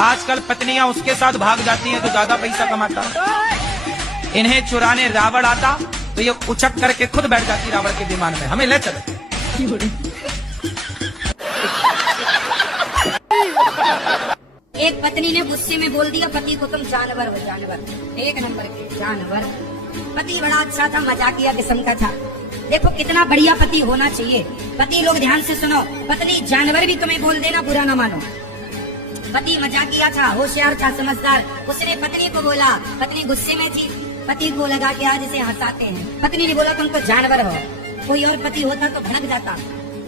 आजकल पत्नियां उसके साथ भाग जाती हैं तो ज्यादा पैसा कमाता। इन्हें चुराने रावण आता तो ये उचक करके खुद बैठ जाती रावण के विमान में, हमें ले चलो। एक पत्नी ने गुस्से में बोल दिया पति को, तुम जानवर हो, जानवर, एक नंबर के जानवर। पति बड़ा अच्छा था, मजाकिया किस्म का था। देखो कितना बढ़िया पति होना चाहिए। पति लोग ध्यान से सुनो, पत्नी जानवर भी तुम्हें बोल देना बुरा ना मानो। पति मजाकिया था, होशियार था, समझदार। उसने पत्नी को बोला, पत्नी गुस्से में थी, पति को लगा कि आज इसे हंसाते हैं। पत्नी ने बोला तुम तो जानवर हो। कोई और पति होता तो भड़क जाता,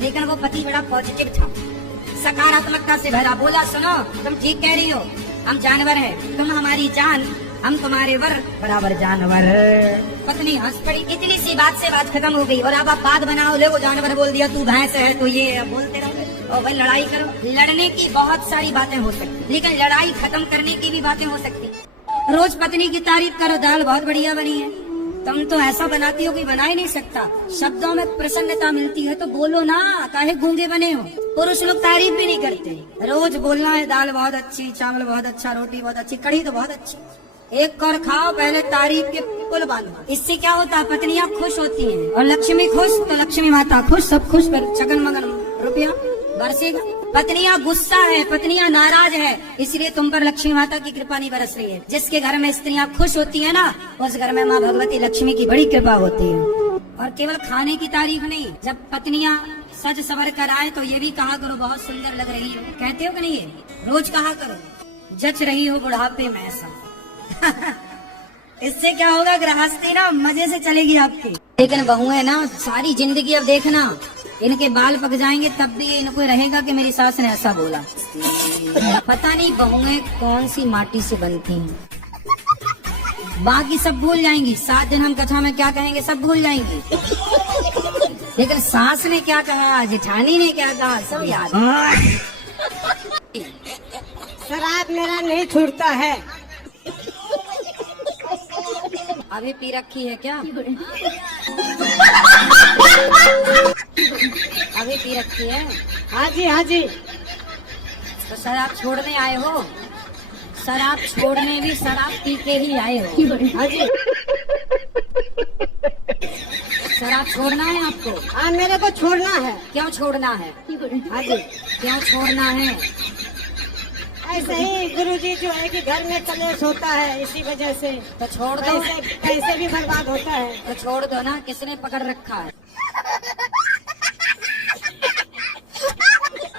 लेकिन वो पति बड़ा पॉजिटिव था, सकारात्मकता से भरा। बोला सुनो तुम ठीक कह रही हो, हम जानवर हैं, तुम हमारी जान, हम तुम्हारे वर बराबर जानवर। पत्नी हंस पड़ी। इतनी सी बात से बात खत्म हो गई। और अब आप बात बनाओ, ले वो जानवर बोल दिया, तू भैंस है, तो ये बोलते रहो और भाई लड़ाई करो। लड़ने की बहुत सारी बातें हो सकती, लेकिन लड़ाई खत्म करने की भी बातें हो सकती। रोज पत्नी की तारीफ करो, दाल बहुत बढ़िया बनी है, तुम तो ऐसा बनाती हो कि बना ही नहीं सकता। शब्दों में प्रसन्नता मिलती है तो बोलो ना, काहे गूंगे बने हो। पुरुष लोग तारीफ भी नहीं करते। रोज बोलना है दाल बहुत अच्छी, चावल बहुत अच्छा, रोटी बहुत अच्छी, कढ़ी तो बहुत अच्छी। एक कर खाओ, पहले तारीफ के पुल बांधो। इससे क्या होता है, पत्नियां खुश होती हैं और लक्ष्मी खुश तो लक्ष्मी माता खुश, सब खुश, फिर चगन मगन रुपया बरसेगा। पत्नियां गुस्सा है, पत्नियां नाराज है, इसलिए तुम पर लक्ष्मी माता की कृपा नहीं बरस रही है। जिसके घर में स्त्रियां खुश होती है ना, उस घर में माँ भगवती लक्ष्मी की बड़ी कृपा होती है। और केवल खाने की तारीफ नहीं, जब पत्नियां सज सवर कर आए तो ये भी कहा करो बहुत सुंदर लग रही हो। कहते हो कि नहीं, है रोज कहा करो, जच रही हो बुढ़ापे में ऐसा। इससे क्या होगा, गृहस्थी ना मजे से चलेगी आपकी। लेकिन बहुएं ना सारी जिंदगी अब देखना, इनके बाल पक जाएंगे तब भी इनको रहेगा कि मेरी सास ने ऐसा बोला। पता नहीं बहुएं कौन सी माटी से बनती हैं। बाकी सब भूल जाएंगी, 7 दिन हम कथा में क्या कहेंगे सब भूल जाएंगी, लेकिन सास ने क्या कहा, जेठानी ने क्या कहा, सब याद। शराब मेरा नहीं छूटता है। अभी पी रखी है क्या? अभी पी रखी है? हाँ जी, हाँ जी। तो शराब छोड़ने आए हो? शराब छोड़ने भी शराब पी के ही आए हो? हाँ जी। शराब छोड़ना है आपको? हाँ मेरे को छोड़ना है। क्यों छोड़ना है? हाँ जी। क्यों छोड़ना है? ऐसे ही गुरुजी जो है कि घर में कलेश होता है, इसी वजह से। तो छोड़ दो। पैसे भी बर्बाद होता है। तो छोड़ दो ना, किसने पकड़ रखा है?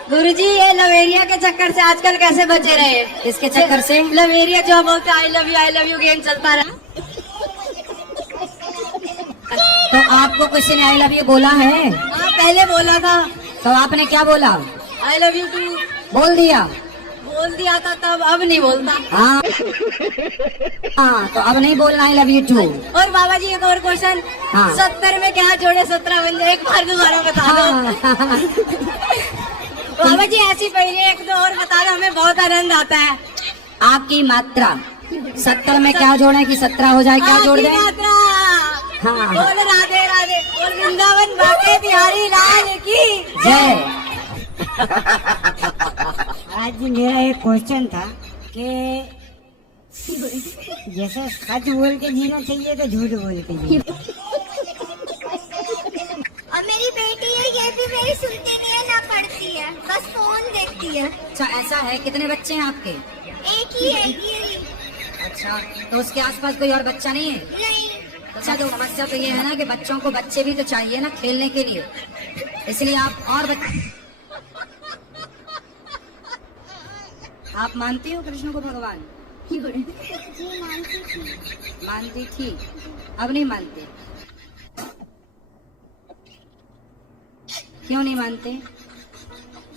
गुरुजी ये लवेरिया के चक्कर से आजकल कैसे बचे रहे? इसके चक्कर से? लवेरिया जो बोलते आई लव यू गेम चलता रहा। तो आपको किसी ने आई लव यू बोला है? हाँ पहले बोला था। तो आपने क्या बोला? आई लव यू टू बोल दिया? बोल दिया था तब, अब नहीं बोलता। हाँ तो अब नहीं बोलना आई लव यू टू। और बाबा जी एक और क्वेश्चन, हाँ। 70 में क्या जोड़े 17 बन जाए, एक बार दोबारा बता दो। बाबा जी ऐसी पहले एक दो और बता दो, हमें बहुत आनंद आता है। आपकी मात्रा 70 में क्या जोड़े कि 17 हो जाए, क्या जोड़ दें? मात्रा। हाँ। बोल राधे राधे, बोल वृंदावन बाके बिहारी लाल की जय। आज मेरा एक क्वेश्चन था कि जैसे सच बोल के जीना चाहिए तो झूठ बोल के जीना। और मेरी बेटी है, ये भी मेरी सुनती नहीं है ना पढ़ती है, बस फोन देखती है। अच्छा ऐसा है, कितने बच्चे हैं आपके? एक ही है ये। अच्छा तो उसके आसपास कोई और बच्चा नहीं है? नहीं। अच्छा तो समस्या तो ये है ना कि बच्चों को बच्चे भी तो चाहिए ना खेलने के लिए, इसलिए आप और आप मानती हो कृष्ण को भगवान? जी मानती थी। मानती थी, अब नहीं मानते? क्यों नहीं मानते?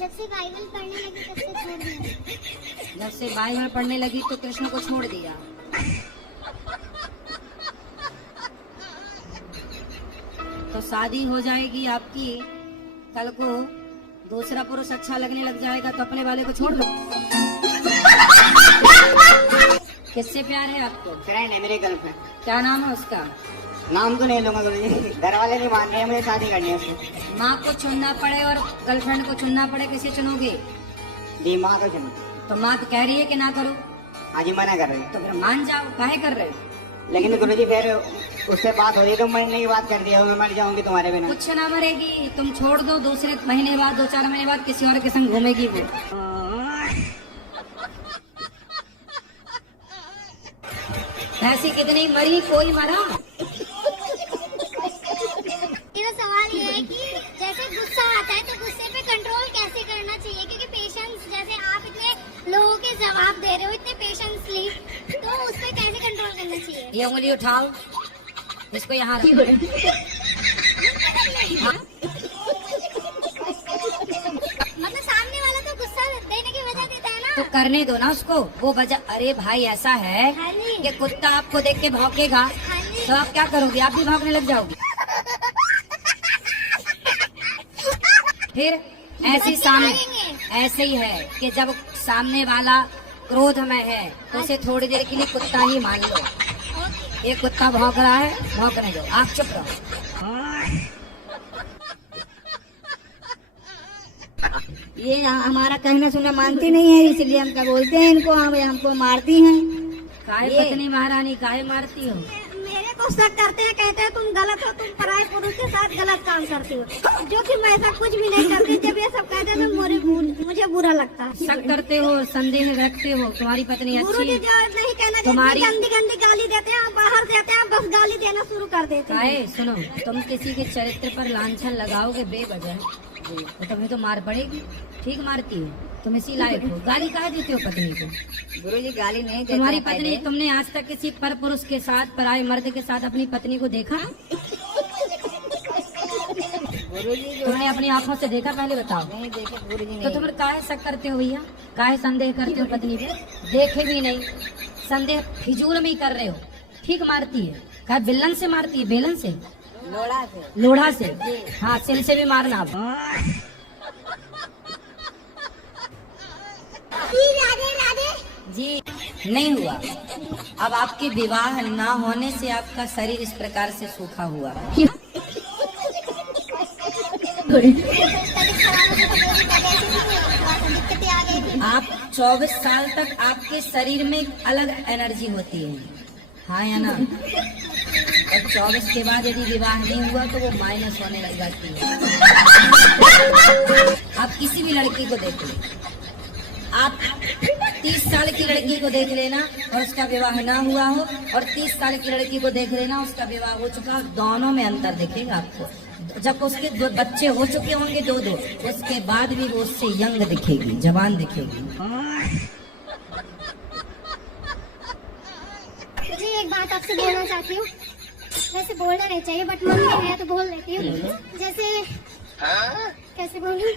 जब से बाइबल पढ़ने लगी तब से छोड़ दिया। जब से बाइबल पढ़ने लगी तो कृष्ण को छोड़ दिया। तो शादी हो जाएगी आपकी, कल को दूसरा पुरुष अच्छा लगने लग जाएगा तो अपने वाले को छोड़ लो। किससे प्यार है आपको? फ्रेंड है मेरी गर्लफ्रेंड। क्या नाम है उसका? नाम तो नहीं लूंगा गुरुजी, घर वाले नहीं मान रहे, मुझे शादी करनी है उससे। माँ को चुनना पड़े और गर्लफ्रेंड को चुनना पड़े, किसे चुनोगे? दी माँ को चुनो। तो माँ तो कह रही है कि ना करो, हाँ जी मना कर रही तो फिर मान जाओ, काहे कर रहे हो? लेकिन गुरुजी फिर उससे बात हो रही तो मैंने ही बात कर दिया, मैं मर जाऊंगी तुम्हारे बिना। कुछ ना मरेगी, तुम छोड़ दो, दूसरे महीने बाद 2-4 महीने बाद किसी और के संग घूमेगी वो। ऐसी कितनी मरी, कोई मरा। मेरा सवाल ये है कि जैसे गुस्सा आता है तो गुस्से पे कंट्रोल कैसे करना चाहिए, क्योंकि पेशेंस, जैसे आप इतने लोगों के जवाब दे रहे हो इतने पेशेंसली, तो उस पे कैसे कंट्रोल करना चाहिए? ये उंगली उठाओ, इसको यहाँ रखो। हाँ? मतलब सामने वाला तो गुस्सा देने की वजह देता है ना, तो करने दो ना उसको, वो वजह। अरे भाई ऐसा है हाँ जी। कि कुत्ता आपको देख के भौंकेगा, हाँ जी। तो आप क्या करोगे? आप भी भौंकने लग जाओगे। फिर ऐसी सामने ऐसे ही है कि जब सामने वाला क्रोध में है तो उसे थोड़ी देर के लिए कुत्ता ही मान लो। ये कुत्ता भौंक रहा है, भौंकने दो, आप चुप रहो। ये हमारा कहना सुना मानती नहीं है, इसलिए हम क्या बोलते हैं इनको, हाँ भाई हमको मारती हैं। काहे पत्नी महारानी, काहे मारती हो? मेरे को शक करते हैं, कहते हैं तुम गलत हो, तुम पराये पुरुष के साथ गलत काम करती हो, जो कि मैं ऐसा कुछ भी नहीं करती। जब ये सब कहते हैं तो मुझे बुरा लगता है। शक करते हो, संदेह रखते हो, तुम्हारी पत्नी गुरु अच्छी जी है। जो नहीं कहना चाहिए, तुम्हारी- गंदी गंदी गाली देते हैं, बाहर से आते हैं बस गाली देना शुरू कर देते हैं। काहे सुनो, तुम किसी के चरित्र पर लांछन लगाओगे बेवजह तो तुम्हें तो मार पड़ेगी। ठीक मारती है, तुम इसी लायक हो। गाली काहे देते हो पत्नी को? गुरु जी गाली नहीं देते तुम्हारी हैं पत्नी, पहले। तुमने आज तक किसी पर पुरुष के साथ, पराये मर्द के साथ अपनी पत्नी को देखा? गुरु जी जो तुमने अपनी आंखों से देखा? पहले बताओ। नहीं देखे गुरु जी तो नहीं। तुम काहे शक करते हो भैया, काहे संदेह करते हो पत्नी पे? देखे भी नहीं, संदेह फिजूल में ही कर रहे हो। ठीक मारती है, काहे बिल्लन से मारती है? बेलन से, लोड़ा से। लोढ़ा से, हाँ सिल से भी मारना। अब राधे राधे। जी नहीं हुआ। अब आपके विवाह ना होने से आपका शरीर इस प्रकार से सूखा हुआ है। आप 24 साल तक आपके शरीर में एक अलग एनर्जी होती है, हाँ या ना? और 24 के बाद यदि विवाह नहीं हुआ तो वो माइनस होने लग जाती है। आप किसी भी लड़की को देख लो, आप 30 साल की लड़की को देख लेना और उसका विवाह ना हुआ हो, और 30 साल की लड़की को देख लेना उसका विवाह हो चुका हो, दोनों में अंतर दिखेगा आपको। जब उसके 2 बच्चे हो चुके होंगे, 2-2, उसके बाद भी वो उससे यंग दिखेगी, जवान दिखेगी। मुझे एक बात आपसे बोलना चाहती हूँ, वैसे बोलना नहीं चाहिए बट मन में है तो बोल देती हूँ। जैसे कैसे बोलूं,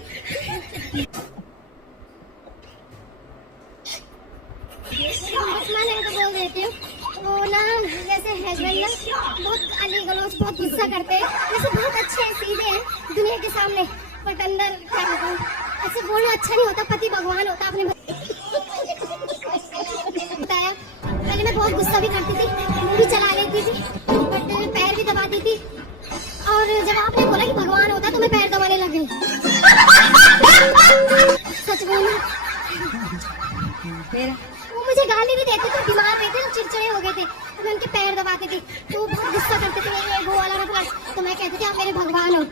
मन है तो बोल देती हूँ। वो ना जैसे हस्बैंड ना बहुत गाली गलौज, बहुत गुस्सा करते हैं, वैसे बहुत अच्छे हैं, सीधे हैं दुनिया के सामने, बट अंदर क्या बताऊँ, ऐसे बोलना अच्छा नहीं होता। पति भगवान होता, आपने बताया। पहले मैं बहुत गुस्सा भी करती थी, मुंह भी चला लेती थी, बट पैर भी दबाती थी, और जब आपने बोला कि भगवान होता तो मैं पैर दबाने लग गई। सच बोलूं, फिर वो मुझे गाली भी देते थे, बीमार रहते थे, चिड़चिड़े हो गए थे, तो मैं उनके पैर दबाती थी, तो वो बहुत गुस्सा करते थे, ये वो वाला मतलब, तो मैं कहती थी आप मेरे भगवान हो।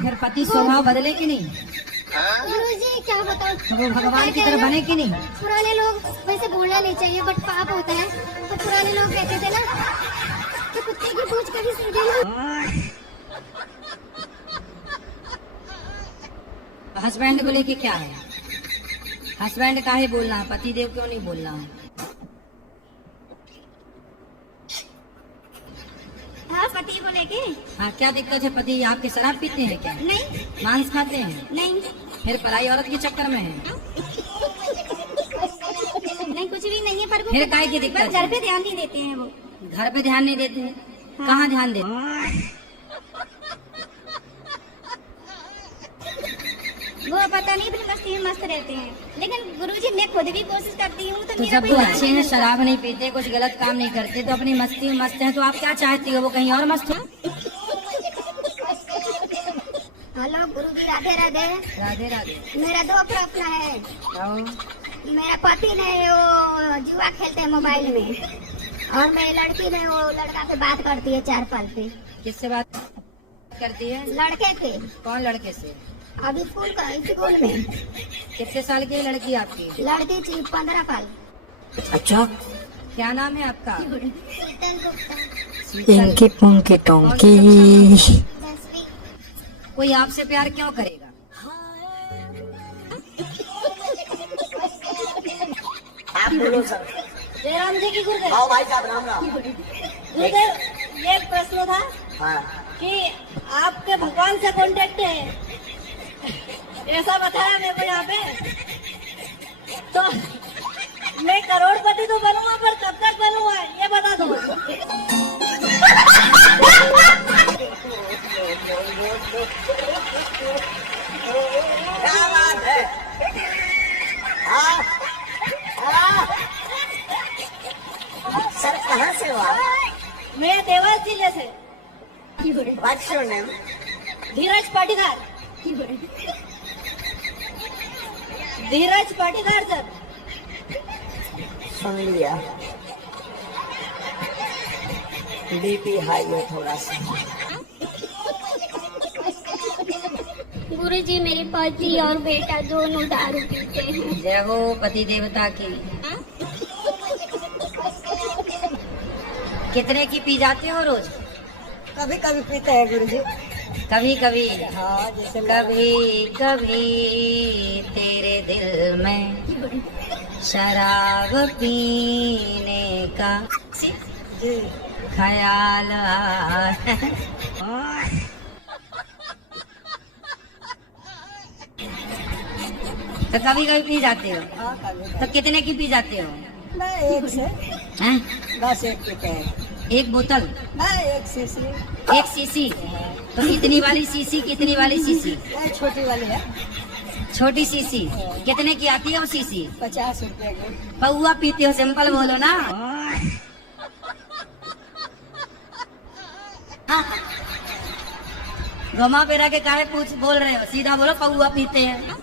फिर पति स्वभाव बदले कि नहीं? गुरुजी क्या बताऊं, तो वो भगवान की तरह बने कि नहीं? पुराने लोग, वैसे बोलना नहीं चाहिए बट पाप होता है, तो पुराने लोग कहते थे ना कि कुत्ते की पूंछ कभी सीधे ना। हस्बैंड को लेके क्या है? हस्बैंड काहे बोलना है, पति देव क्यों नहीं बोलना है? हाँ, पति को लेके हाँ, क्या दिक्कत है? पति आपके शराब पीते हैं क्या? नहीं मांस खाते हैं? नहीं फिर पराई औरत के चक्कर में है? नहीं, कुछ भी नहीं है, पर वो फिर काहे की दिक्कत बस है? घर पे ध्यान नहीं देते हैं वो। घर पे ध्यान नहीं देते हैं? कहाँ ध्यान देते हैं? वो पता नहीं अपनी मस्ती में मस्त रहते हैं, लेकिन गुरुजी मैं खुद भी कोशिश करती हूँ तो तो मेरा जब कोई वो अच्छे हैं, शराब नहीं पीते, कुछ गलत काम नहीं करते, तो अपनी मस्ती में मस्त हैं, तो आप क्या चाहती हो वो कहीं और मस्त हो? हेलो गुरुजी, राधे राधे। राधे राधे। मेरा 2 प्रश्न है। आओ। मेरा पति ने वो जुआ खेलते हैं मोबाइल में, और मेरी लड़की ने वो लड़का से बात करती है 4 पल पे। किससे बात करती है? लड़के से। कौन लड़के से? अभी स्कूल में। कितने साल की है लड़की आपकी? लड़की थी 15 साल। अच्छा, क्या नाम है आपका? शीतल गुप्ता। पिंकी पुंकी टोंकी। 10वीं। कोई आपसे प्यार क्यों करेगा? आप बोलो सर। जयराम जी की गुरुदेव। आओ भाई साहब, राम राम। गुरुदेव, ये एक प्रश्न था हाँ, कि आपके भगवान से कांटेक्ट है, ऐसा बताया मेरे को यहाँ पे। तो मैं करोड़पति तो बनूंगा, पर कब तक बनूंगा ये बता दो। क्या बात है? हाँ, हाँ। सर कहाँ से हो आप? मैं देवास जिले से। What's your name? Dheeraj Patidar. Dheeraj Patidar sir. सुन लिया। बीपी हाई है थोड़ा सा। गुरुजी, मेरे पति और बेटा दोनों दारू पीते हैं। जय हो पति देवता की। कितने की पी जाते हो रोज? कभी कभी पीते हैं गुरुजी। कभी कभी। हाँ, जैसे कभी कभी तेरे दिल में शराब पीने का जी। ख्याल आए। तो कभी कभी पी जाते हो? हाँ, कभी तो कितने की पी जाते हो? मैं एक से हैं? बस एक पीते हैं। एक बोतल? मैं एक सीसी। एक सीसी? तो इतनी वाली सीसी, कितनी वाली सीसी? ये छोटी वाली है। छोटी सीसी कितने की आती है वो सीसी? 50 रुपए की। पौआ पीते हो? सिंपल बोलो ना। घुमा फिरा के काहे पूछ बोल रहे हो? सीधा बोलो पौआ पीते हैं।